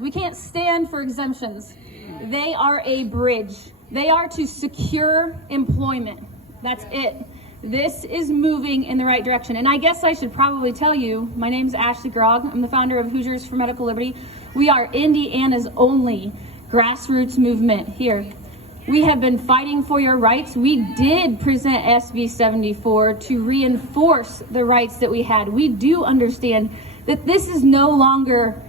We can't stand for exemptions. They are a bridge. They are to secure employment. That's it. This is moving in the right direction. And I guess I should probably tell you, my name's Ashley Grogg. I'm the founder of Hoosiers for Medical Liberty. We are Indiana's only grassroots movement here. We have been fighting for your rights. We did present SB 74 to reinforce the rights that we had. We do understand that this is no longer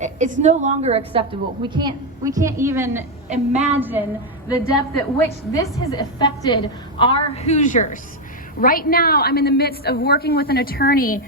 acceptable. We can't even imagine the depth at which this has affected our Hoosiers. Right now, I'm in the midst of working with an attorney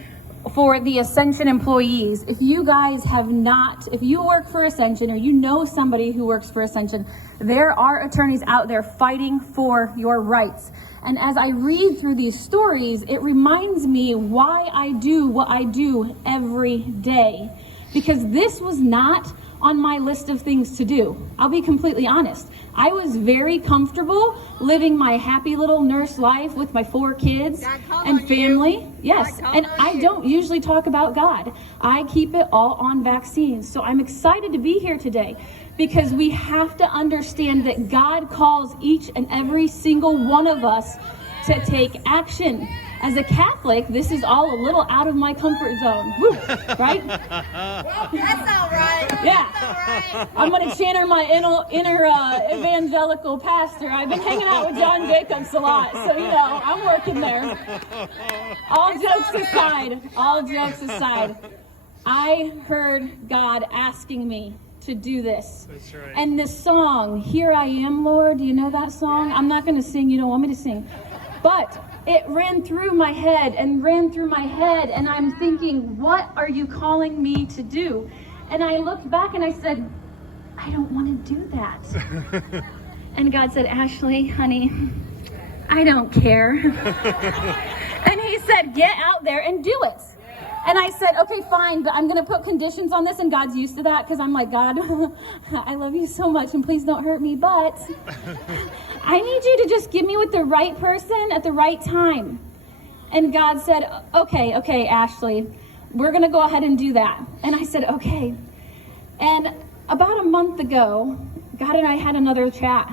for the Ascension employees. If you guys if you work for Ascension or you know somebody who works for Ascension, there are attorneys out there fighting for your rights. And as I read through these stories, it reminds me why I do what I do every day. Because this was not on my list of things to do. I'll be completely honest. I was very comfortable living my happy little nurse life with my 4 kids and family. Yes, and I don't usually talk about God. I keep it all on vaccines. So I'm excited to be here today because we have to understand that God calls each and every single one of us to take action. As a Catholic, this is all a little out of my comfort zone. Woo, right? Well, that's all right. Yeah. That's all right. I'm going to channel my inner evangelical pastor. I've been hanging out with John Jacobs a lot, so, I'm working there. All jokes aside, I heard God asking me to do this. That's right. And this song, Here I Am, Lord, do you know that song? I'm not going to sing. You don't want me to sing. But it ran through my head, and I'm thinking, what are you calling me to do? And I looked back and I said, I don't want to do that. And God said, Ashley, honey, I don't care. And he said, get out there and do it. And I said, okay, fine, but I'm going to put conditions on this. And God's used to that because I'm like, God, I love you so much and please don't hurt me. But I need you to just give me with the right person at the right time. And God said, okay, Ashley, we're going to go ahead and do that. And I said, okay. And about a month ago, God and I had another chat.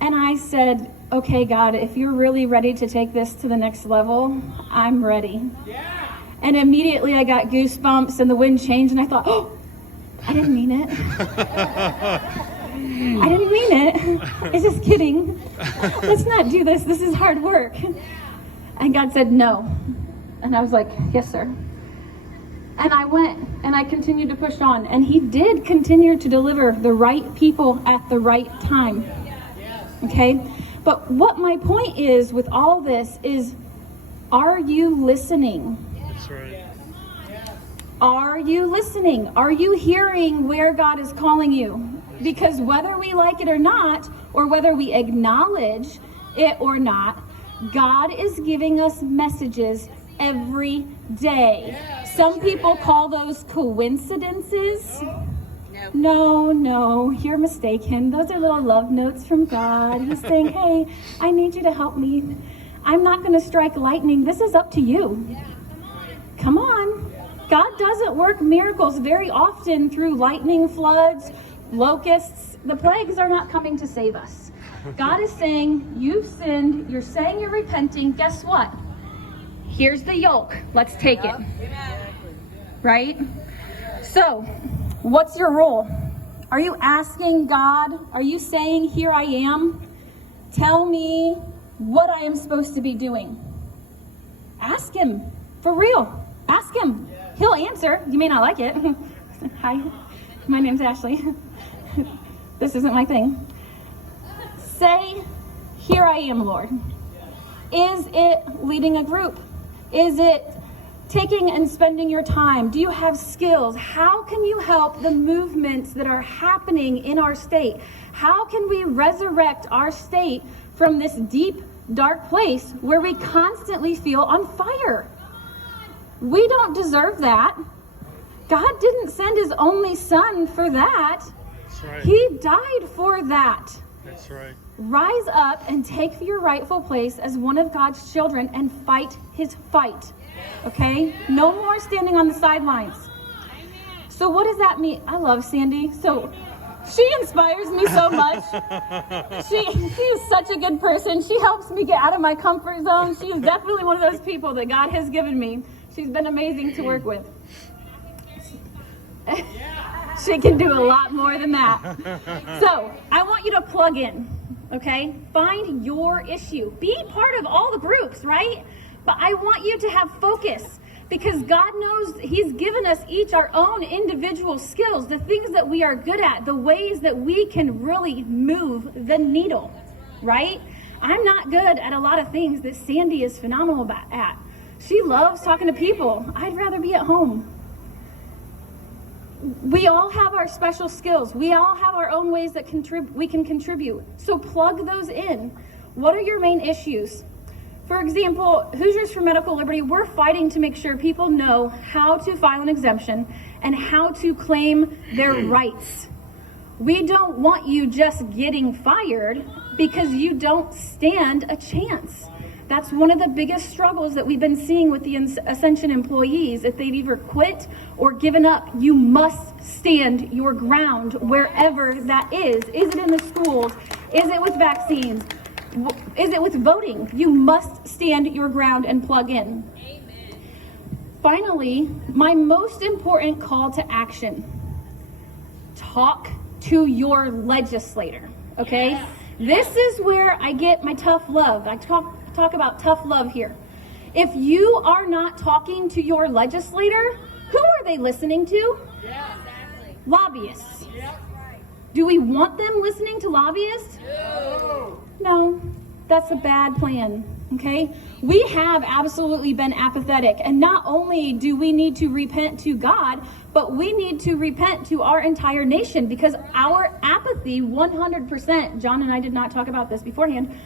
And I said, okay, God, if you're really ready to take this to the next level, I'm ready. Yeah. And immediately I got goosebumps and the wind changed and I thought, oh, I didn't mean it. I didn't mean it. I was just kidding. Let's not do this. This is hard work. And God said, no. And I was like, yes, sir. And I went and I continued to push on. And he did continue to deliver the right people at the right time. Okay? But what my point is with all this is, are you listening? That's right. Are you listening? Are you hearing where God is calling you? Because whether we like it or not, or whether we acknowledge it or not, God is giving us messages every day. Some people call those coincidences. No, you're mistaken. Those are little love notes from God. He's saying, hey, I need you to help me. I'm not going to strike lightning. This is up to you. Come on. God doesn't work miracles very often through lightning, floods, locusts. The plagues are not coming to save us. God is saying, you've sinned. You're saying you're repenting. Guess what? Here's the yoke. Let's take it. Right? So, what's your role? Are you asking God? Are you saying, here I am? Tell me what I am supposed to be doing. Ask him. For real. Ask him. He'll answer. You may not like it. Hi, my name's Ashley. This isn't my thing. Say, here I am, Lord. Is it leading a group? Is it taking and spending your time? Do you have skills? How can you help the movements that are happening in our state? How can we resurrect our state from this deep, dark place where we constantly feel on fire? We don't deserve that. God didn't send his only son for that. That's right. He died for that. That's right. Rise up and take your rightful place as one of God's children and fight his fight. Okay? No more standing on the sidelines. So what does that mean? I love Sandy. So she inspires me so much. She is such a good person. She helps me get out of my comfort zone. She is definitely one of those people that God has given me. She's been amazing to work with. She can do a lot more than that. So I want you to plug in, okay? Find your issue. Be part of all the groups, right? But I want you to have focus, because God knows He's given us each our own individual skills, the things that we are good at, the ways that we can really move the needle, right? I'm not good at a lot of things that Sandy is phenomenal at. She loves talking to people. I'd rather be at home. We all have our special skills. We all have our own ways that we can contribute. So plug those in. What are your main issues? For example, Hoosiers for Medical Liberty, we're fighting to make sure people know how to file an exemption and how to claim their rights. We don't want you just getting fired because you don't stand a chance. That's one of the biggest struggles that we've been seeing with the Ascension employees. If they've either quit or given up, you must stand your ground wherever that is. Is it in the schools? Is it with vaccines? Is it with voting? You must stand your ground and plug in. Amen. Finally, my most important call to action. Talk to your legislator, okay? Yeah. This is where I get my tough love. I talk about tough love here. If you are not talking to your legislator, who are they listening to? Yeah, exactly. Lobbyists. Yeah. Do we want them listening to lobbyists? No, that's a bad plan, okay? We have absolutely been apathetic, and not only do we need to repent to God, but we need to repent to our entire nation, because our apathy, 100%, John and I did not talk about this beforehand,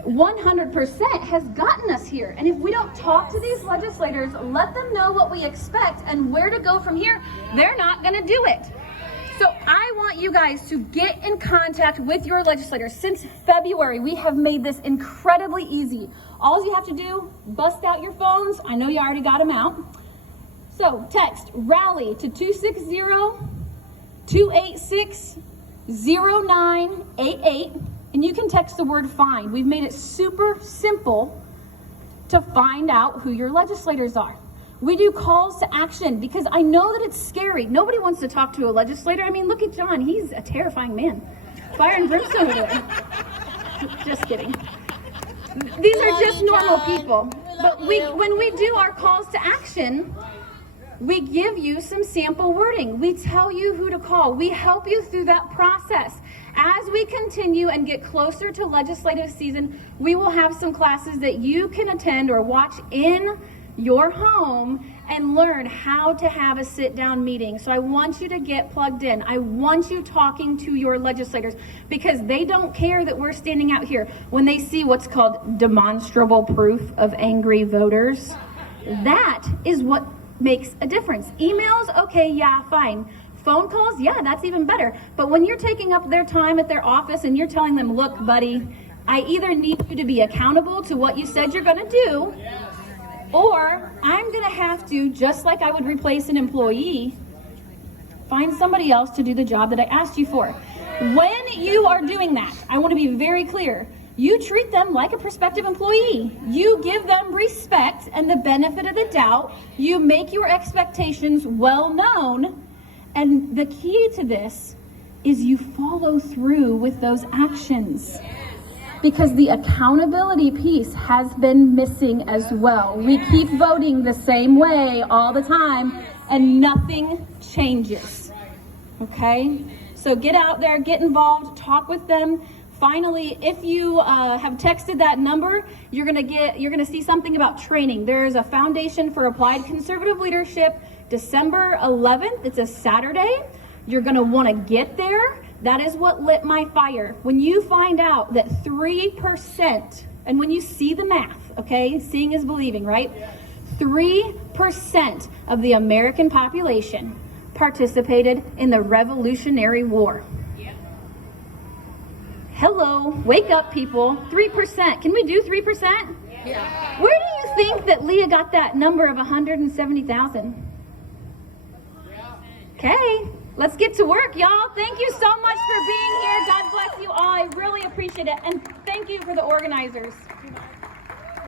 100% has gotten us here. And if we don't talk to these legislators, let them know what we expect and where to go from here, they're not going to do it. So I want you guys to get in contact with your legislators. Since February, we have made this incredibly easy. All you have to do, bust out your phones. I know you already got them out. So text RALLY to 260-286-0988. And you can text the word FIND. We've made it super simple to find out who your legislators are. We do calls to action because I know that it's scary. Nobody wants to talk to a legislator. I mean, look at John. He's a terrifying man. Fire and brimstone over there. Just kidding. These are just normal people. But when we do our calls to action, we give you some sample wording. We tell you who to call. We help you through that process. As we continue and get closer to legislative season, we will have some classes that you can attend or watch in your home and learn how to have a sit-down meeting. So I want you to get plugged in. I want you talking to your legislators, because they don't care that we're standing out here. When they see what's called demonstrable proof of angry voters, that is what makes a difference. Emails, okay, yeah, fine. Phone calls, yeah, that's even better. But when you're taking up their time at their office and you're telling them, look, buddy, I either need you to be accountable to what you said you're going to do, or I'm going to have to, just like I would replace an employee, find somebody else to do the job that I asked you for. When you are doing that, I want to be very clear. You treat them like a prospective employee. You give them respect and the benefit of the doubt. You make your expectations well known. And the key to this is you follow through with those actions, because the accountability piece has been missing as well. We keep voting the same way all the time and nothing changes. Okay? So get out there, get involved, talk with them. Finally, if you have texted that number, you're gonna see something about training. There is a Foundation for Applied Conservative Leadership, December 11th. It's a Saturday. You're gonna want to get there. That is what lit my fire. When you find out that 3%, and when you see the math, okay, seeing is believing, right? 3% of the American population participated in the Revolutionary War. Hello, wake up, people. 3%. Can we do 3%? Yeah. Where do you think that Leah got that number of 170,000? Okay, let's get to work, y'all. Thank you so much for being here. God bless you all. I really appreciate it. And thank you for the organizers.